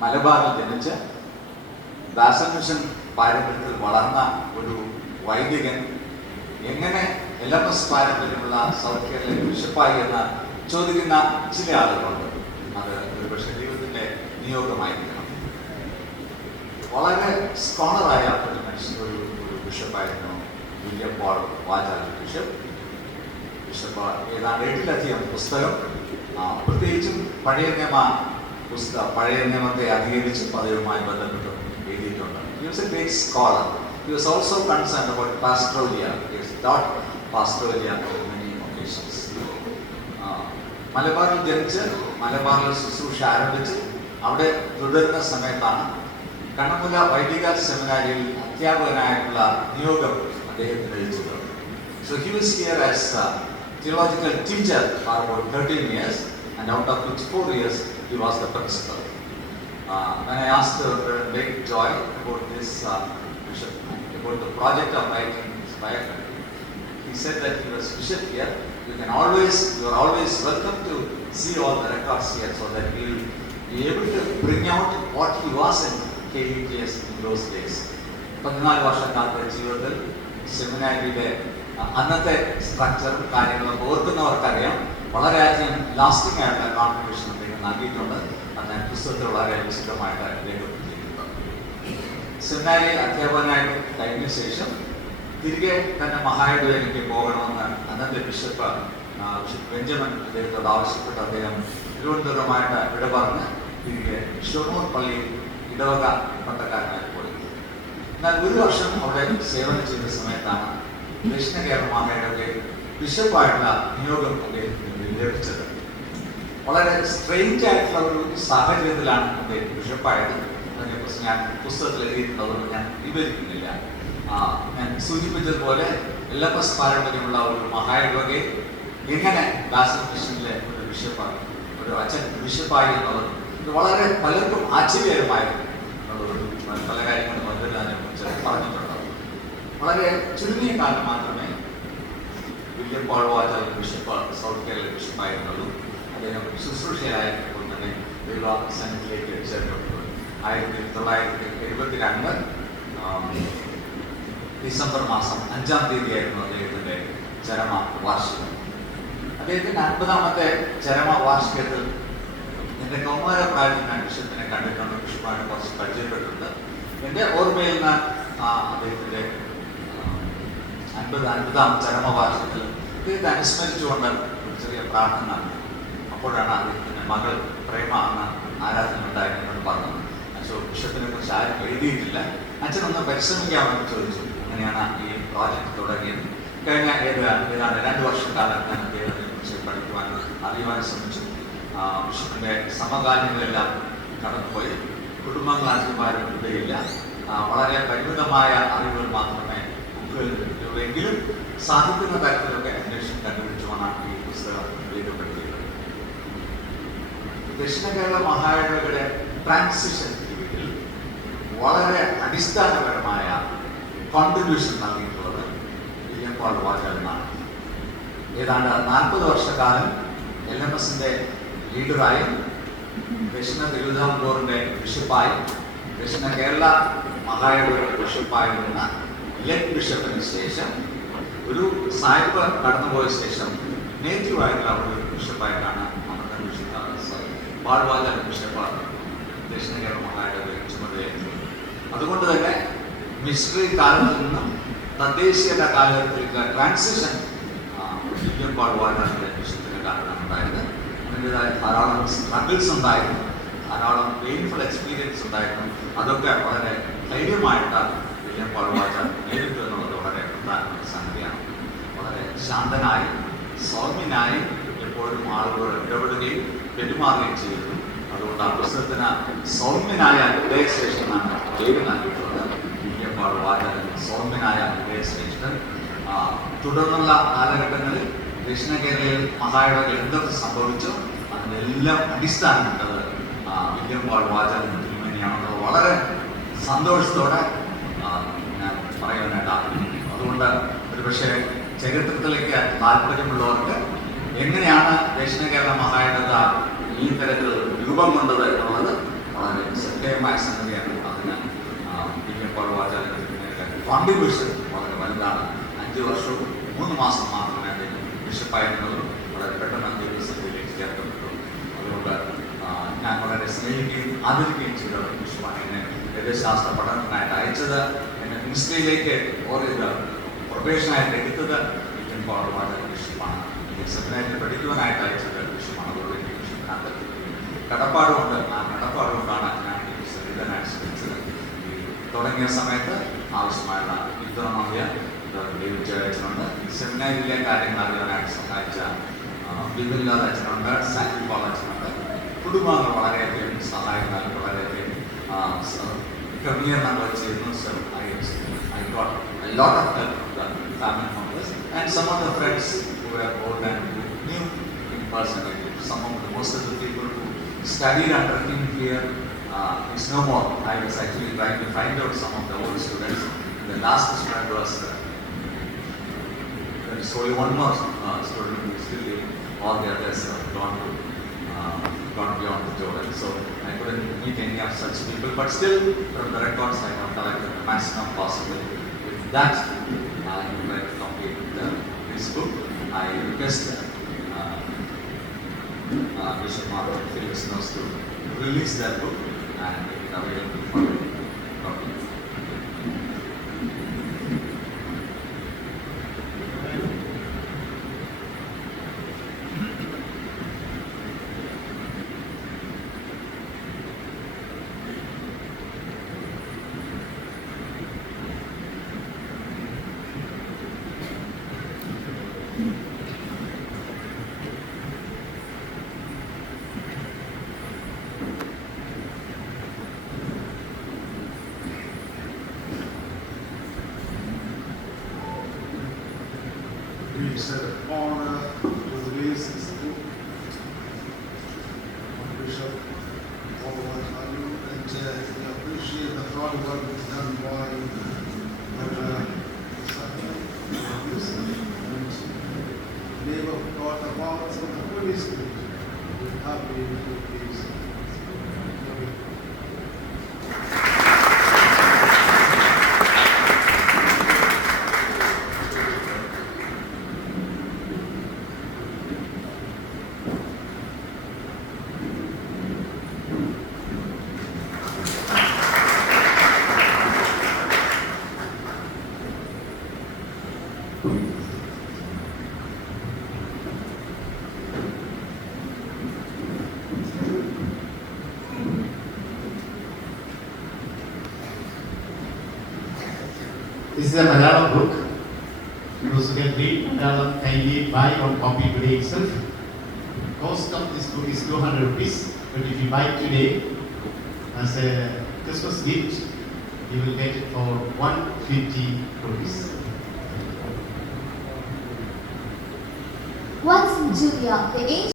മലബാറിൽ ജനിച്ച് ദാസൻ മിഷൻ പാരമ്പര്യത്തിൽ വളർന്ന ഒരു വൈദികൻ എങ്ങനെ LMS പാരമ്പര്യമുള്ള സൗത്ത് കേരള ബിഷപ്പായി എന്ന് ചോദിക്കുന്ന ചില ആളുകളുണ്ട്. അത് ഒരുപക്ഷെ ജീവിതത്തിൻ്റെ നിയോഗമായിരിക്കണം. വളരെ സ്കോളറായ ഒരു മനുഷ്യൻ, ഒരു ബിഷപ്പായിരുന്നു വില്യം പോൾ വാചാൽ ബിഷപ്പ്. ഏതാണ്ട് 8ലധികം പുസ്തകം, പ്രത്യേകിച്ചും പഴയ നിയമത്തെ അധികരിച്ചും പദവുമായി ബന്ധപ്പെട്ട് എഴുതിയിട്ടുണ്ട്. He was a great scholar. He was also concerned about pastoralia. He has taught pastoralia on many occasions. മലബാറിൽ ജനിച്ച് മലബാറിൽ ശുശ്രൂഷ ആരംഭിച്ച് അവിടെ തുടരുന്ന സമയത്താണ് കണ്ണമുല വൈദിക സെമിനാരിയിൽ അധ്യാപകനായിട്ടുള്ള നിയോഗം അദ്ദേഹത്തിന് ലഭിച്ചത്. So he was here as a theological teacher for about 13 years, and out of which 4 years he was the principal. When I asked Big Joy about this bishop, about the project of writing his biography, he said that he was bishop here. You are always welcome to see all the records here, so that we will be able to bring out what he was in KUTS in those days. 14 വർഷക്കാലത്തെ ജീവിതത്തിൽ സെമിനാരിയുടെ അന്നത്തെ സ്ട്രക്ചറും കാര്യങ്ങളും ഓർക്കുന്നവർക്കറിയാം. വളരെയധികം lasting ആയിട്ടുള്ള contribution അദ്ദേഹം നൽകിയിട്ടുണ്ട്. അത് ഞാൻ പുസ്തകത്തിൽ വളരെ വിശദമായിട്ട് രേഖപ്പെടുത്തിയിട്ടുണ്ട്. സെമിനാരി അധ്യാപകനായിട്ട് കഴിഞ്ഞ ശേഷം തിരികെ തന്നെ മഹായിടവയിലേക്ക് പോകണമെന്ന് അന്നത്തെ ബിഷപ്പ് ബെഞ്ചമിൻ അദ്ദേഹത്തോട് ആവശ്യപ്പെട്ട് അദ്ദേഹം തിരുവനന്തപുരമായിട്ട് വിട പറഞ്ഞ് തിരികെ ഷൊർണൂർ പള്ളിയിൽ ഇടവക പട്ടക്കാരനായി പോയി. എന്നാൽ 1 വർഷം അവിടെ സേവനം ചെയ്ത സമയത്താണ് ദക്ഷിണ കേരള മഹായിടവയിൽ ബിഷപ്പായിട്ടുള്ള നിയോഗം അദ്ദേഹത്തിന് ലഭിച്ചത്. വളരെ സ്ട്രെയിഞ്ച് ആയിട്ടുള്ള ഒരു സാഹചര്യത്തിലാണ് അദ്ദേഹം ബിഷപ്പായത്. അതിനെക്കുറിച്ച് ഞാൻ പുസ്തകത്തിൽ എഴുതിയിട്ടുള്ളത് ഞാൻ വിവരിക്കുന്നില്ല. ഞാൻ സൂചിപ്പിച്ചതുപോലെ LMS പാരമ്പര്യമുള്ള ഒരു മഹായിടവകയെ എങ്ങനെ ദാസൻ മിഷനിലെ ഒരു ബിഷപ്പായി, ഒരു അച്ഛൻ ബിഷപ്പായി എന്നുള്ളത് ഇത് വളരെ പലർക്കും ആശ്ചര്യകരമായിരുന്നു എന്നുള്ളൊരു പല കാര്യങ്ങളും അതിനെക്കുറിച്ച് പറഞ്ഞിട്ടുണ്ട്. വളരെ ചുരുങ്ങിയ കാലം മാത്രമേ William Paul Vachal bishop south Kerala ബിഷപ്പായിരുന്നുള്ളൂ. അദ്ദേഹം ശുശ്രൂഷയായപ്പോൾ തന്നെ ദൈവ സന്നിധിയിലേക്ക് ചേർക്കപ്പെട്ടു. 1972 ഡിസംബർ മാസം 5-ാം തീയതിയായിരുന്നു അദ്ദേഹത്തിൻ്റെ ചരമ വാർഷികം. അദ്ദേഹത്തിൻ്റെ 50ാമത്തെ ചരമ വാർഷികത്തിൽ എൻ്റെ കൗമാര പ്രായത്തിൽ ഞാൻ ബിഷപ്പിനെ കണ്ടിട്ടുണ്ട്, ബിഷപ്പായിട്ട് കുറച്ച് പരിചയപ്പെട്ടിട്ടുണ്ട്. എൻ്റെ ഓർമ്മയിൽ നിന്ന് അദ്ദേഹത്തിൻ്റെ 50ാം ചരമ വാർഷികത്തിൽ അദ്ദേഹത്തെ അനുസ്മരിച്ചുകൊണ്ട് ഒരു ചെറിയ പ്രാർത്ഥന. അപ്പോഴാണ് അദ്ദേഹത്തിൻ്റെ മകൾ പ്രേമ എന്ന ആരാധന ഉണ്ടായിരുന്നെന്ന് പറഞ്ഞത്. അച്ഛൻ ബിഷപ്പിനെ കുറിച്ച് ആരും എഴുതിയിട്ടില്ല, അച്ഛനൊന്ന് പരിശ്രമിക്കാമെന്ന് ചോദിച്ചു. അങ്ങനെയാണ് ഈ പ്രോജക്റ്റ് തുടങ്ങിയത്. കഴിഞ്ഞ ഏതാണ്ട് 2 വർഷക്കാലം ഞാൻ അദ്ദേഹത്തെ കുറിച്ച് പഠിക്കുവാൻ അറിയുവാൻ ശ്രമിച്ചു. ബിഷപ്പിൻ്റെ സമകാലങ്ങളെല്ലാം കടന്നുപോയി. കുടുംബാംഗാധിമാരും ഇവിടെയില്ല. വളരെ പരിമിതമായ അറിവുകൾ മാത്രമേ ബുക്കുകളിൽ ലഭിക്കുമെങ്കിലും സാധിക്കുന്ന തരത്തിലൊക്കെ അന്വേഷണം കണ്ടുപിടിച്ചുമാണ് ഈ പുസ്തകം എഴുതപ്പെടുത്തിയത്. ദക്ഷിണ കേരള മഹായിടവകയുടെ ട്രാൻസിഷൻ പീരീഡിൽ വളരെ അടിസ്ഥാനപരമായ കോൺട്രിബ്യൂഷൻ നൽകിയിട്ടുള്ളത് വില്യം പോൾ വാചാലിനാണ്. ഏതാണ്ട് 40 വർഷക്കാലം LMSന്റെ ലീഡറായും ദക്ഷിണ തിരുവിതാംകൂറിൻ്റെ ബിഷപ്പായും ദക്ഷിണ കേരള മഹായിടവകയുടെ ബിഷപ്പായിരുന്ന ലെഗ് ബിഷപ്പിന് ശേഷം ഒരു സാഹിബ് കടന്നുപോയ ശേഷം നേതൃവായിട്ടുള്ള ഒരു ബിഷപ്പായിട്ടാണ് Amrithan bishop Paul Vachal bishop ദക്ഷിണ കേരള മഹായിടവകയിൽ ചുമതലയേറ്റത്. അതുകൊണ്ട് തന്നെ മിഷണറി കാലത്തിൽ നിന്നും തദ്ദേശീയത കാലഘട്ടത്തിലേക്ക് ട്രാൻസിഷൻ വില്യം പോൾ വാചാലിൻ്റെ ബിഷപ്പിൻ്റെ കാലത്താണ് ഉണ്ടായത്. അതിൻ്റെതായ ധാരാളം സ്ട്രഗിൾസ് ഉണ്ടായിരുന്നു, ധാരാളം പെയിൻഫുൾ എക്സ്പീരിയൻസ് ഉണ്ടായിരുന്നു. അതൊക്കെ വളരെ ധൈര്യമായിട്ട് വില്യം പോൾ വാചാൽ നേരിട്ടു എന്നുള്ളത് വളരെ പ്രധാനപ്പെട്ട സംഗതിയാണ്. വളരെ ശാന്തനായി സൗമ്യനായി എപ്പോഴും ആളുകളോട് ഇടപെടുകയും പെരുമാറുകയും ചെയ്തു. അതുകൊണ്ട് ആ പുസ്തകത്തിന് സൗമ്യനായ ഹൃദയശ്രേഷ്ഠനാണ് പേര് നൽകിയിട്ടുള്ളത്. വില്യം പോൾ വാചാൽ സൗമ്യനായ ഹൃദയശ്രേഷ്ഠൻ. തുടർന്നുള്ള കാലഘട്ടങ്ങളിൽ ദക്ഷിണ കേരളയിൽ മഹായിടവകയിൽ എന്തൊക്കെ സംഭവിച്ചോ അതിനെല്ലാം അടിസ്ഥാനമിട്ടത് വില്യം പോൾ വാചാൽ തിരുമേനിയാണെന്നത് വളരെ സന്തോഷത്തോടെ ഞാൻ പറയാനായിട്ട് ആഗ്രഹിക്കുന്നു. അതുകൊണ്ട് ഒരുപക്ഷെ ചരിത്രത്തിലേക്ക് താല്പര്യമുള്ളവർക്ക് എങ്ങനെയാണ് ദക്ഷിണ കേരള മഹായിടവക ഈ തരത്തിൽ രൂപം കൊണ്ടത് എന്നുള്ളത് വളരെ ശ്രദ്ധേയമായ സംഗതിയാണ്. അതിന് കോൺട്രിബ്യൂഷൻ വളരെ വലുതാണ്. 5 വർഷവും 3 മാസം മാത്രമേ അദ്ദേഹം ബിഷപ്പായിരുന്നത്. വളരെ പെട്ടെന്ന് ദിവസത്തിലേക്ക് ചേർക്കപ്പെട്ടു. അതുകൊണ്ട് ഞാൻ വളരെ സ്നേഹിക്കുകയും ആദരിക്കുകയും ചെയ്ത ബിഷപ്പാണ്. എന്നെ വേദശാസ്ത്ര പഠനത്തിനായിട്ട് അയച്ചത്, എന്നെ മിനിസ്ട്രിയിലേക്ക് പ്രൊഫഷനായിട്ട് എടുത്തത് ബിഷപ്പാണ്. സെമിനാരിൽ പഠിക്കുവാനായിട്ട് അയച്ചത് ബിഷപ്പാണ്. അതുകൊണ്ട് എനിക്ക് ബിഷപ്പിനകത്ത് കടപ്പാടുമുണ്ട്. ആ കടപ്പാടുകൊണ്ടാണ് ഞാൻ ഈ സംഗീതനായിട്ട് ശ്രമിച്ചത്. തുടങ്ങിയ സമയത്ത് ആവശ്യമായുള്ള പിന്തുണ അച്ഛനുണ്ട്. സെമിനാരിയിലെ കാര്യങ്ങൾ അറിയാനായിട്ട് സഹായിച്ച ബിബില്ലാതെ അച്ഛനുണ്ട്, സാറ്റി പോൾ അച്ഛനുണ്ട്. കുടുംബാംഗങ്ങൾ വളരെയധികം സഹായം നൽകി, വളരെയധികം ക്രമീകരണങ്ങൾ ചെയ്യുന്നു. So I got a lot of help from the family members and some of the friends who were old and who knew him personally. Some of most of the people who studied under him here is no more. I was actually trying to find out some of the old students. The last student was there is only one more student who is still living. All the others have gone beyond the Jordan. So I couldn't meet any of such people. But still, from the records, I have collected the maximum possible. With that, I would like to complete this book. I request Bishop Martin Felix Knows to release that book and make it available for copy. We set an honor to release this book. Bishop, all of us, and we appreciate the thought of what was done by and name of God, the Father, and the Holy Spirit. We're happy with these. This is a Malayalam book. Those who can read Malayalam kindly buy one copy today itself. Cost of this book is 200 rupees, but if you buy today as a Christmas gift, you will get it for 150 rupees. Once in Judea, the